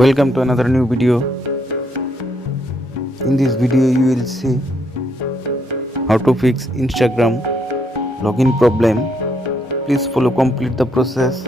Welcome to another new video. In this video you will see how to fix Instagram login problem. Please follow complete the process.